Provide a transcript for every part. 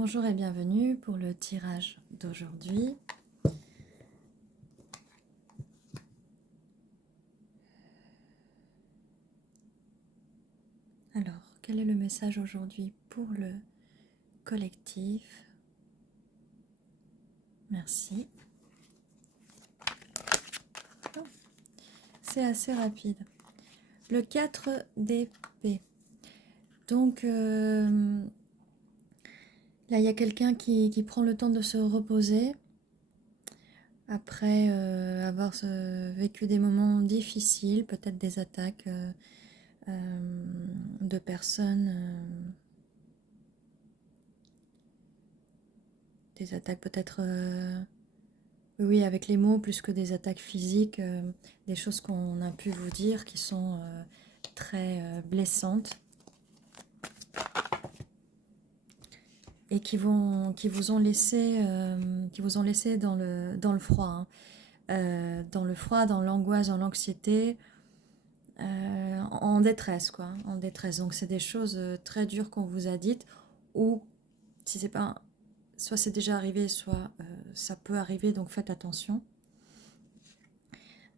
Bonjour et bienvenue pour le tirage d'aujourd'hui. Alors, quel est le message aujourd'hui pour le collectif? Merci. Oh, c'est assez rapide. Le 4 d'épée. Donc, là, il y a quelqu'un qui prend le temps de se reposer après avoir vécu des moments difficiles, peut-être des attaques de personnes, des attaques peut-être, oui, avec les mots plus que des attaques physiques, des choses qu'on a pu vous dire qui sont très blessantes et qui vous ont laissé dans le froid, hein. Dans le froid, dans l'angoisse, dans l'anxiété, en détresse, quoi, en détresse. Donc c'est des choses très dures qu'on vous a dites, ou si c'est pas, soit c'est déjà arrivé, soit ça peut arriver, donc faites attention.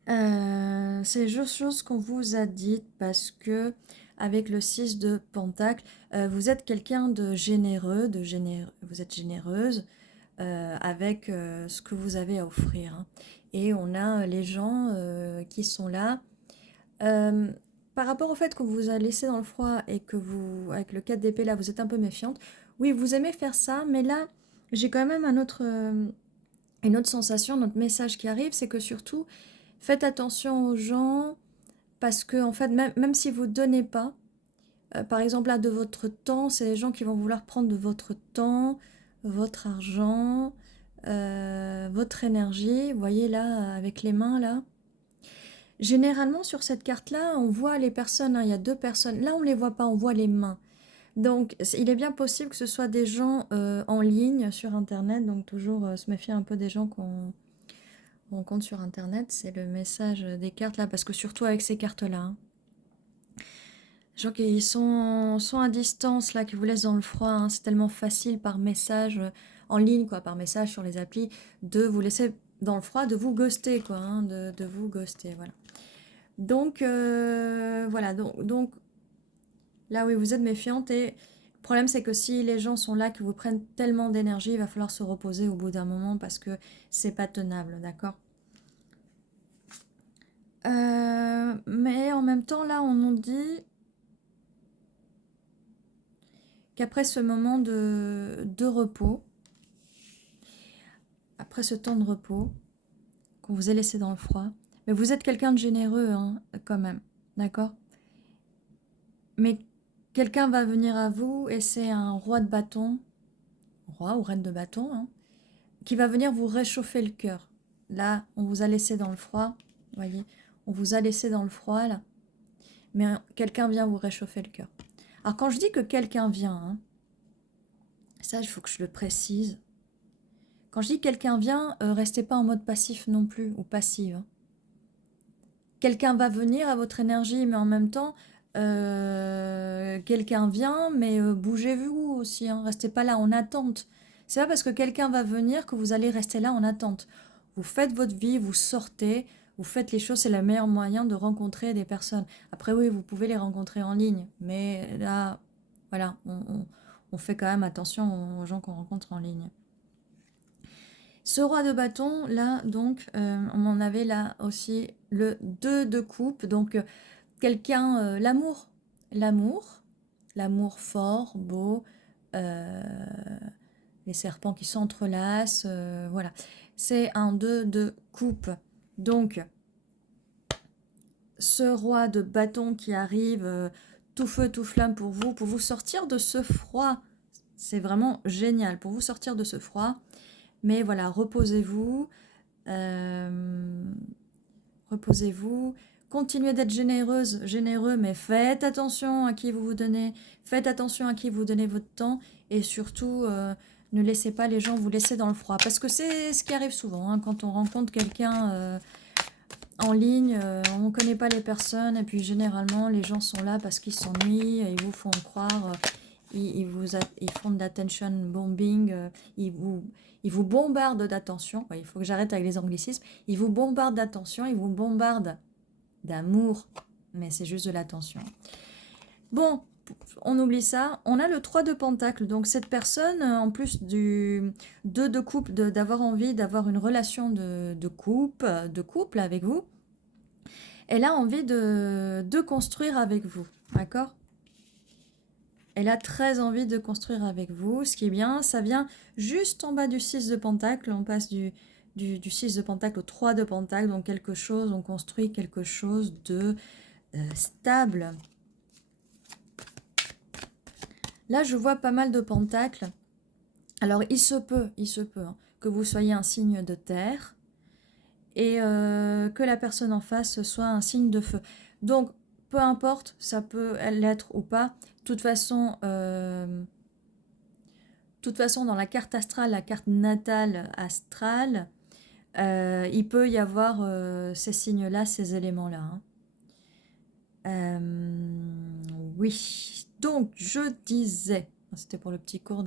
C'est les choses qu'on vous a dites parce que avec le 6 de Pentacle, vous êtes quelqu'un de généreux, vous êtes généreuse avec ce que vous avez à offrir, hein. Et on a les gens qui sont là. Par rapport au fait qu'on vous a laissé dans le froid et que vous, avec le 4 d'épée là, vous êtes un peu méfiante. Oui, vous aimez faire ça, mais là, j'ai quand même une autre sensation, notre message qui arrive, c'est que surtout, faites attention aux gens parce que, en fait, même si vous ne donnez pas, par exemple, là, de votre temps, c'est les gens qui vont vouloir prendre de votre temps, votre argent, votre énergie. Vous voyez là, avec les mains, là. Généralement, sur cette carte-là, on voit les personnes, hein, il y a deux personnes. Là, on ne les voit pas, on voit les mains. Donc, il est bien possible que ce soit des gens en ligne sur Internet. Donc, toujours se méfier un peu des gens qu'on rencontre sur Internet. C'est le message des cartes, là, parce que surtout avec ces cartes-là, hein. Les gens qui sont à distance, là, qui vous laissent dans le froid, hein, c'est tellement facile par message en ligne, quoi, par message sur les applis, de vous laisser dans le froid, de vous ghoster, quoi, hein, de vous ghoster, voilà. Donc, voilà, donc, là, oui, vous êtes méfiante et le problème, c'est que si les gens sont là, que vous prennent tellement d'énergie, il va falloir se reposer au bout d'un moment parce que c'est pas tenable, d'accord? Mais en même temps, là, on nous dit qu'après ce moment de repos, après ce temps de repos, qu'on vous ait laissé dans le froid, mais vous êtes quelqu'un de généreux, hein, quand même, d'accord? Mais quelqu'un va venir à vous et c'est un roi de bâton, roi ou reine de bâton, hein, qui va venir vous réchauffer le cœur. Là, on vous a laissé dans le froid, voyez, on vous a laissé dans le froid, là, mais quelqu'un vient vous réchauffer le cœur. Alors, quand je dis que quelqu'un vient, hein, ça, il faut que je le précise. Quand je dis quelqu'un vient, restez pas en mode passif non plus, ou passive, hein. Quelqu'un va venir à votre énergie, mais en même temps, quelqu'un vient, mais bougez-vous aussi, hein, restez pas là en attente. C'est pas parce que quelqu'un va venir que vous allez rester là en attente. Vous faites votre vie, vous sortez, vous faites les choses, c'est le meilleur moyen de rencontrer des personnes. Après oui, vous pouvez les rencontrer en ligne, mais là, voilà, on fait quand même attention aux gens qu'on rencontre en ligne. Ce roi de bâton, là, donc, on en avait là aussi le 2 de coupe. Donc, quelqu'un, l'amour fort, beau, les serpents qui s'entrelacent, voilà. C'est un 2 de coupe. Donc, ce roi de bâton qui arrive, tout feu, tout flamme pour vous sortir de ce froid. C'est vraiment génial, pour vous sortir de ce froid. Mais voilà, reposez-vous. Reposez-vous, continuez d'être généreux, mais faites attention à qui vous vous donnez, faites attention à qui vous donnez votre temps, et surtout, ne laissez pas les gens vous laisser dans le froid, parce que c'est ce qui arrive souvent, hein, quand on rencontre quelqu'un en ligne, on ne connaît pas les personnes, et puis généralement, les gens sont là parce qu'ils s'ennuient, et ils vous font croire ils font de l'attention bombing, ils vous bombardent d'attention. Ouais, il faut que j'arrête avec les anglicismes. Ils vous bombardent d'attention, ils vous bombardent d'amour, mais c'est juste de l'attention. Bon, on oublie ça. On a le 3 de Pentacle. Donc cette personne, en plus du 2 de couple, d'avoir envie d'avoir une relation de couple avec vous, elle a envie de construire avec vous. D'accord ? Elle a très envie de construire avec vous. Ce qui est bien, ça vient juste en bas du 6 de Pentacle. On passe du 6 de Pentacle au 3 de Pentacle. Donc quelque chose, on construit quelque chose de stable. Là, je vois pas mal de pentacles. Alors, il se peut hein, que vous soyez un signe de terre et que la personne en face soit un signe de feu. Donc, peu importe, ça peut l'être ou pas. De toute façon, dans la carte astrale, la carte natale astrale, il peut y avoir ces signes-là, ces éléments-là. Hein. Oui, donc je disais, c'était pour le petit cours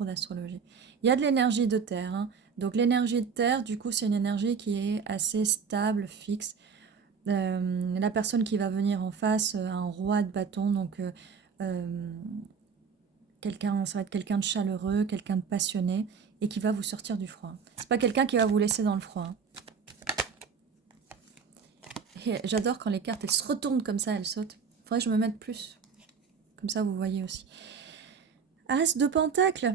d'astrologie. Il y a de l'énergie de terre. Hein. Donc l'énergie de terre, du coup, c'est une énergie qui est assez stable, fixe. La personne qui va venir en face, un roi de bâton, donc ça va être quelqu'un de chaleureux, quelqu'un de passionné, et qui va vous sortir du froid. C'est pas quelqu'un qui va vous laisser dans le froid. Hein. J'adore quand les cartes elles se retournent comme ça, elles sautent. Faudrait que je me mette plus. Comme ça, vous voyez aussi. As de Pentacle.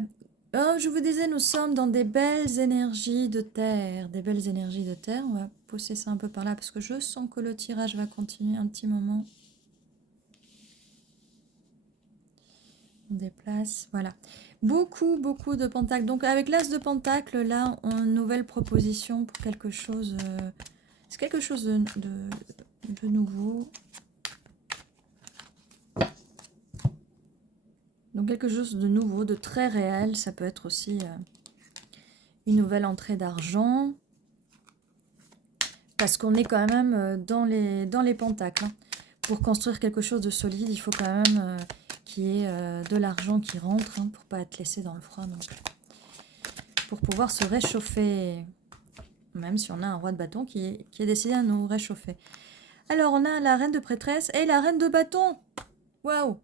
Oh, je vous disais, nous sommes dans des belles énergies de terre. Des belles énergies de terre. On va pousser ça un peu par là parce que je sens que le tirage va continuer un petit moment. On déplace. Voilà. Beaucoup de pentacles. Donc, avec l'as de Pentacle, là, on a une nouvelle proposition pour quelque chose. C'est quelque chose de nouveau. Donc quelque chose de nouveau, de très réel. Ça peut être aussi une nouvelle entrée d'argent. Parce qu'on est quand même dans les pentacles. Hein. Pour construire quelque chose de solide, il faut quand même qu'il y ait de l'argent qui rentre. Hein, pour ne pas être laissé dans le froid non plus. Pour pouvoir se réchauffer. Même si on a un roi de bâton qui est décidé à nous réchauffer. Alors on a la reine de prêtresse et la reine de bâton. Waouh!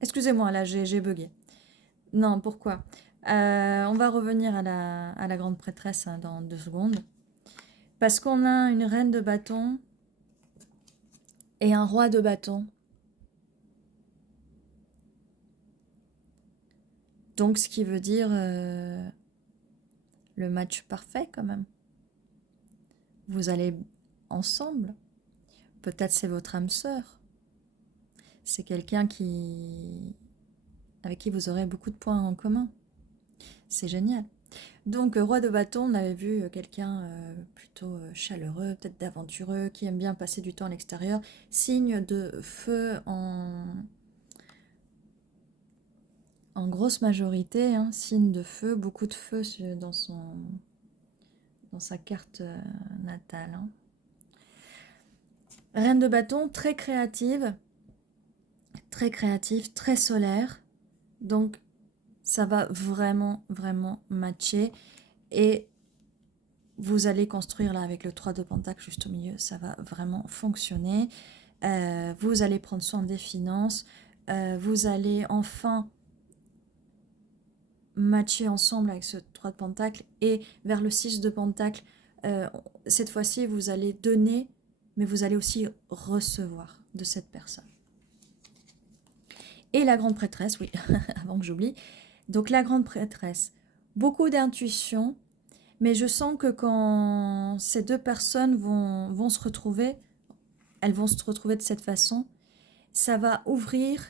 Excusez-moi, là, j'ai bugué. Non, pourquoi? On va revenir à la grande prêtresse hein, dans 2 secondes. Parce qu'on a une reine de bâton et un roi de bâton. Donc, ce qui veut dire le match parfait quand même. Vous allez ensemble. Peut-être c'est votre âme sœur. C'est quelqu'un avec qui vous aurez beaucoup de points en commun. C'est génial. Donc, roi de bâton, on avait vu quelqu'un plutôt chaleureux, peut-être d'aventureux, qui aime bien passer du temps à l'extérieur. Signe de feu en grosse majorité, hein, signe de feu, beaucoup de feu dans sa carte natale. Hein. Reine de bâton, très créative, très solaire. Donc, ça va vraiment matcher. Et vous allez construire là avec le 3 de Pentacle juste au milieu, ça va vraiment fonctionner. Vous allez prendre soin des finances. Vous allez enfin matcher ensemble avec ce 3 de Pentacle. Et vers le 6 de Pentacle, cette fois-ci, vous allez donner, mais vous allez aussi recevoir de cette personne. Et la grande prêtresse, oui, avant que j'oublie. Donc la grande prêtresse, beaucoup d'intuition, mais je sens que quand ces deux personnes vont se retrouver, elles vont se retrouver de cette façon, ça va ouvrir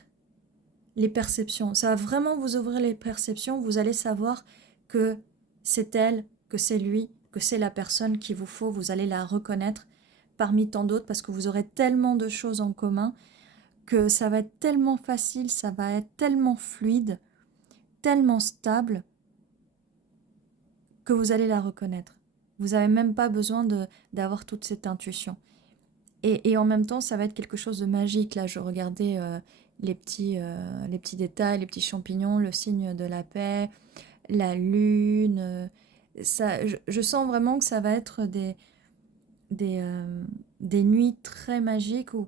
les perceptions. Ça va vraiment vous ouvrir les perceptions. Vous allez savoir que c'est elle, que c'est lui, que c'est la personne qu'il vous faut. Vous allez la reconnaître parmi tant d'autres parce que vous aurez tellement de choses en commun que ça va être tellement facile, ça va être tellement fluide, tellement stable que vous allez la reconnaître. Vous n'avez même pas besoin d'avoir toute cette intuition. Et en même temps, ça va être quelque chose de magique. Là, je regardais les petits détails, les petits champignons, le signe de la paix, la lune. Ça, je sens vraiment que ça va être des, euh, des nuits très magiques où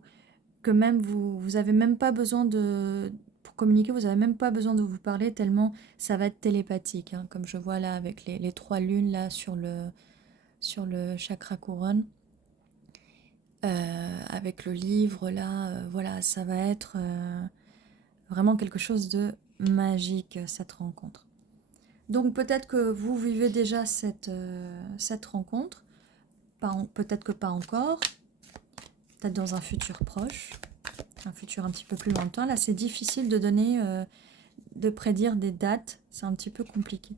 que même vous avez même pas besoin de... Pour communiquer, vous avez même pas besoin de vous parler tellement ça va être télépathique, hein, comme je vois là avec les trois lunes là sur le chakra couronne. Avec le livre là, voilà, ça va être vraiment quelque chose de magique, cette rencontre. Donc peut-être que vous vivez déjà cette rencontre, peut-être que pas encore, peut-être dans un futur proche, un futur un petit peu plus lointain. Là, c'est difficile de donner, de prédire des dates, c'est un petit peu compliqué.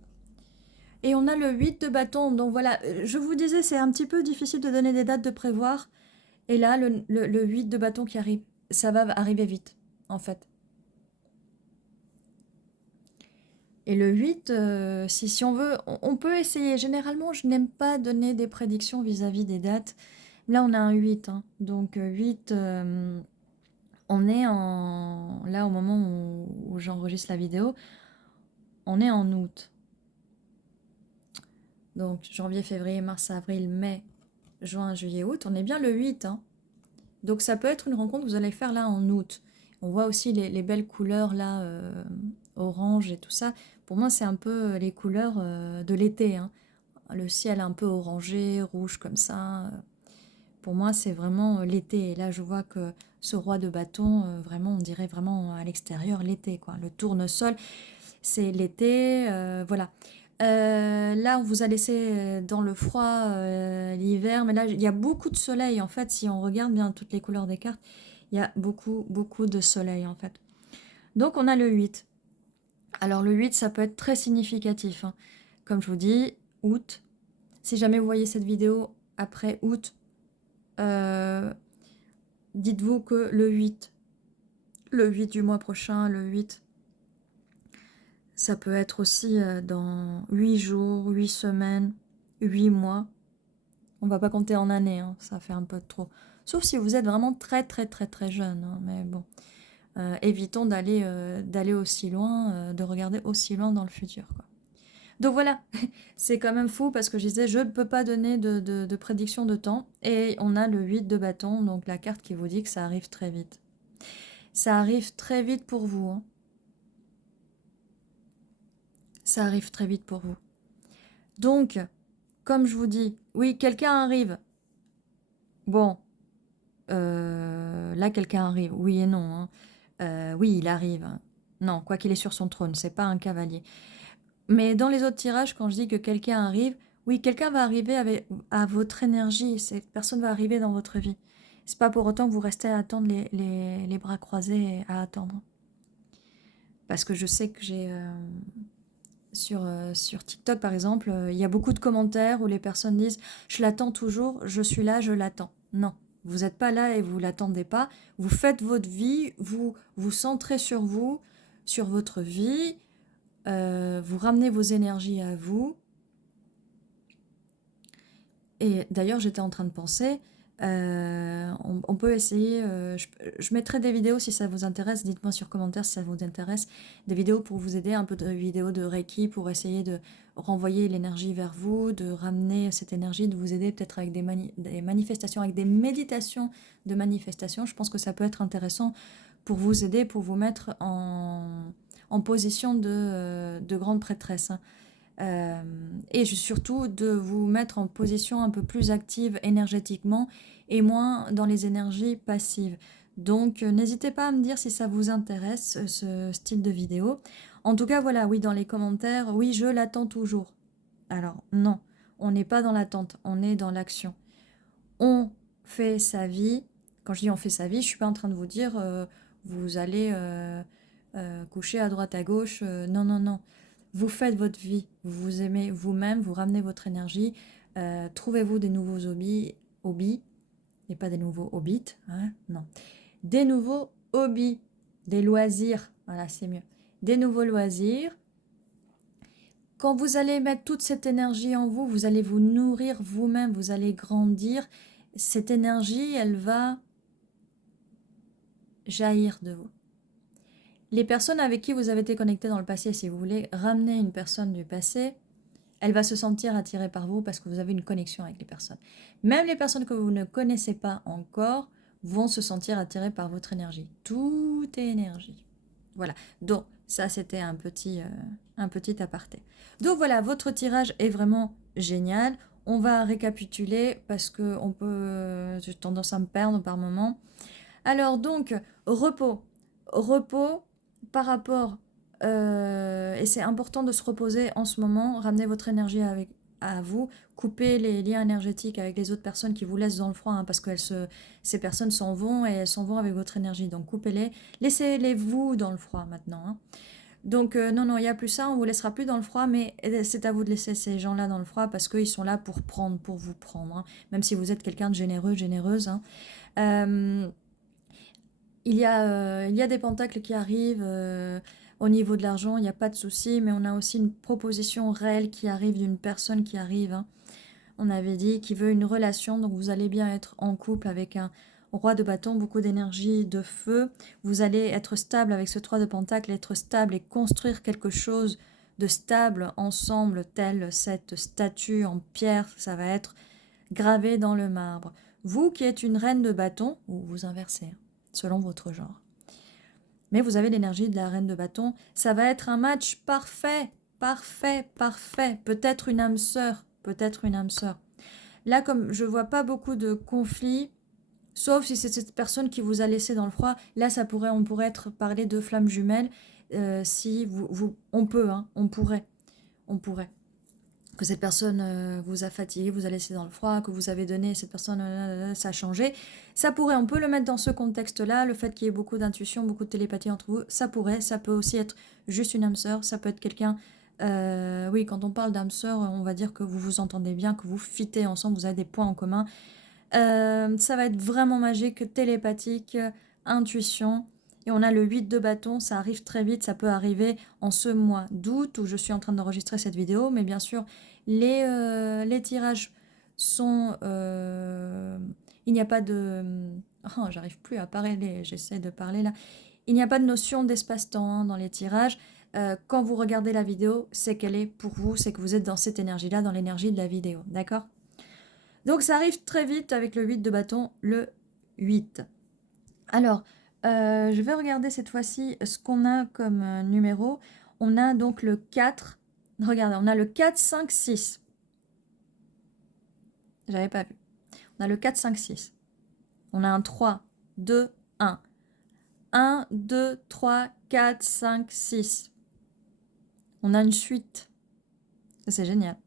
Et on a le 8 de bâton, donc voilà, je vous disais, c'est un petit peu difficile de donner des dates, de prévoir. Et là, le 8 de bâton qui arrive, ça va arriver vite, en fait. Et le 8, si on veut, on peut essayer. Généralement, je n'aime pas donner des prédictions vis-à-vis des dates. Là, on a un 8, hein. Donc 8, on est en... Là, au moment où j'enregistre la vidéo, on est en août. Donc janvier, février, mars, avril, mai, juin, juillet, août, on est bien le 8, hein. Donc ça peut être une rencontre que vous allez faire là en août. On voit aussi les belles couleurs là, orange et tout ça. Pour moi, c'est un peu les couleurs de l'été, hein. Le ciel un peu orangé, rouge comme ça. Pour moi, c'est vraiment l'été. Et là, je vois que ce roi de bâton, vraiment, on dirait vraiment à l'extérieur l'été, quoi. Le tournesol, c'est l'été, voilà. Là, on vous a laissé dans le froid l'hiver, mais là, il y a beaucoup de soleil, en fait. Si on regarde bien toutes les couleurs des cartes, il y a beaucoup, beaucoup de soleil, en fait. Donc, on a le 8. Alors, le 8, ça peut être très significatif, hein. Comme je vous dis, août. Si jamais vous voyez cette vidéo après août, euh, dites-vous que le 8 du mois prochain, le 8, ça peut être aussi dans 8 jours, 8 semaines, 8 mois. On va pas compter en années, hein, ça fait un peu trop. Sauf si vous êtes vraiment très très très très jeune, hein, mais bon. Évitons d'aller aussi loin, de regarder aussi loin dans le futur, quoi. Donc voilà, c'est quand même fou parce que je disais, je ne peux pas donner de prédiction de temps. Et on a le 8 de bâton, donc la carte qui vous dit que ça arrive très vite. Ça arrive très vite pour vous, hein. Ça arrive très vite pour vous. Donc, comme je vous dis, oui, quelqu'un arrive. Bon, là, quelqu'un arrive. Oui et non, hein. Oui, il arrive. Non, quoi qu'il est sur son trône, c'est pas un cavalier. Mais dans les autres tirages, quand je dis que quelqu'un arrive, oui, quelqu'un va arriver à votre énergie. Cette personne va arriver dans votre vie. C'est pas pour autant que vous restez à attendre les bras croisés à attendre. Parce que je sais que j'ai... sur TikTok, par exemple, il y a beaucoup de commentaires où les personnes disent « Je l'attends toujours, je suis là, je l'attends ». Non, vous n'êtes pas là et vous ne l'attendez pas. Vous faites votre vie, vous vous centrez sur vous, sur votre vie, vous ramenez vos énergies à vous. Et d'ailleurs, j'étais en train de penser, on peut essayer, je mettrai des vidéos si ça vous intéresse, dites-moi sur commentaire si ça vous intéresse, des vidéos pour vous aider, un peu de vidéos de Reiki pour essayer de renvoyer l'énergie vers vous, de ramener cette énergie, de vous aider peut-être avec des manifestations, avec des méditations de manifestation. Je pense que ça peut être intéressant pour vous aider, pour vous mettre en position de grande prêtresse, hein. Et surtout de vous mettre en position un peu plus active énergétiquement et moins dans les énergies passives. Donc n'hésitez pas à me dire si ça vous intéresse, ce style de vidéo. En tout cas, voilà, oui, dans les commentaires, oui, je l'attends toujours. Alors non, on n'est pas dans l'attente, on est dans l'action. On fait sa vie. Quand je dis on fait sa vie, je ne suis pas en train de vous dire vous allez coucher à droite à gauche. Non, non, non. Vous faites votre vie, vous vous aimez vous-même, vous ramenez votre énergie, trouvez-vous des nouveaux hobbies, et pas des nouveaux hobbits, hein, non. Des nouveaux hobbies, des loisirs, voilà, c'est mieux. Des nouveaux loisirs. Quand vous allez mettre toute cette énergie en vous, vous allez vous nourrir vous-même, vous allez grandir cette énergie, elle va jaillir de vous. Les personnes avec qui vous avez été connecté dans le passé, si vous voulez ramener une personne du passé, elle va se sentir attirée par vous parce que vous avez une connexion avec les personnes. Même les personnes que vous ne connaissez pas encore vont se sentir attirées par votre énergie. Tout est énergie. Voilà. Donc, ça, c'était un petit aparté. Donc, voilà, votre tirage est vraiment génial. On va récapituler parce que j'ai tendance à me perdre par moment. Alors, donc, repos. Repos par rapport et c'est important de se reposer en ce moment, ramener votre énergie à vous, couper les liens énergétiques avec les autres personnes qui vous laissent dans le froid, hein, parce que ces personnes s'en vont et elles s'en vont avec votre énergie. Donc coupez-les, laissez-les vous dans le froid maintenant. Hein. Donc non, il n'y a plus ça, on vous laissera plus dans le froid, mais c'est à vous de laisser ces gens-là dans le froid parce qu'ils sont là pour vous prendre. Hein. Même si vous êtes quelqu'un de généreux, généreuse. Hein. Il y a des pentacles qui arrivent au niveau de l'argent, il n'y a pas de souci, mais on a aussi une proposition réelle qui arrive d'une personne qui arrive. Hein. On avait dit qui veut une relation, donc vous allez bien être en couple avec un roi de bâton, beaucoup d'énergie, de feu. Vous allez être stable avec ce 3 de pentacle, être stable et construire quelque chose de stable ensemble, telle cette statue en pierre, ça va être gravé dans le marbre. Vous qui êtes une reine de bâton, ou vous inversez, hein, selon votre genre. Mais vous avez l'énergie de la reine de bâton. Ça va être un match parfait, parfait, parfait. Peut-être une âme sœur, peut-être une âme sœur. Là, comme je vois pas beaucoup de conflits, sauf si c'est cette personne qui vous a laissé dans le froid, là, on pourrait parler de flammes jumelles. Si on peut, hein, on pourrait. Que cette personne vous a fatigué, vous a laissé dans le froid, que vous avez donné, cette personne, ça a changé. On peut le mettre dans ce contexte-là, le fait qu'il y ait beaucoup d'intuition, beaucoup de télépathie entre vous, ça peut aussi être juste une âme sœur, ça peut être quelqu'un, oui, quand on parle d'âme sœur, on va dire que vous vous entendez bien, que vous fitez ensemble, vous avez des points en commun. Ça va être vraiment magique, télépathique, intuition. Et on a le 8 de bâton, ça arrive très vite, ça peut arriver en ce mois d'août où je suis en train d'enregistrer cette vidéo. Mais bien sûr, les tirages sont... il n'y a pas de... Oh, j'arrive plus à parler, j'essaie de parler là. Il n'y a pas de notion d'espace-temps hein, dans les tirages. Quand vous regardez la vidéo, c'est qu'elle est pour vous, c'est que vous êtes dans cette énergie-là, dans l'énergie de la vidéo, d'accord ? Donc ça arrive très vite avec le 8 de bâton, le 8. Alors, je vais regarder cette fois-ci ce qu'on a comme numéro. On a donc le 4. Regardez, on a le 4, 5, 6. J'avais pas vu. On a le 4, 5, 6. On a un 3, 2, 1. 1, 2, 3, 4, 5, 6. On a une suite. Ça, c'est génial.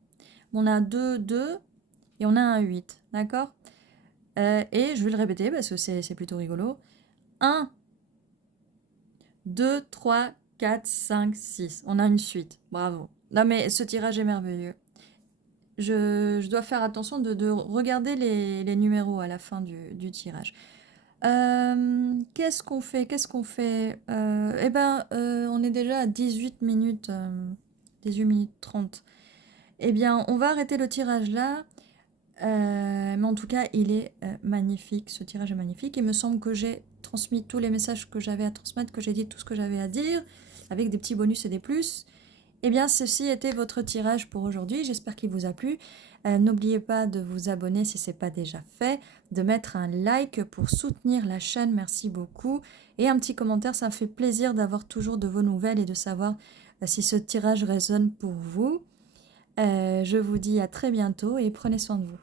On a 2, 2 et on a un 8. D'accord et je vais le répéter parce que c'est plutôt rigolo. 1, 2, 3, 4, 5, 6. On a une suite. Bravo. Non mais ce tirage est merveilleux. Je dois faire attention de regarder les numéros à la fin du tirage. Qu'est-ce qu'on fait on est déjà à 18 minutes, 18 minutes 30. Eh bien, on va arrêter le tirage là. Mais en tout cas, il est magnifique. Ce tirage est magnifique. Il me semble que j'ai transmis tous les messages que j'avais à transmettre, que j'ai dit tout ce que j'avais à dire, avec des petits bonus et des plus. Eh bien, ceci était votre tirage pour aujourd'hui. J'espère qu'il vous a plu. N'oubliez pas de vous abonner si ce n'est pas déjà fait, de mettre un like pour soutenir la chaîne. Merci beaucoup. Et un petit commentaire, ça me fait plaisir d'avoir toujours de vos nouvelles et de savoir si ce tirage résonne pour vous. Je vous dis à très bientôt et prenez soin de vous.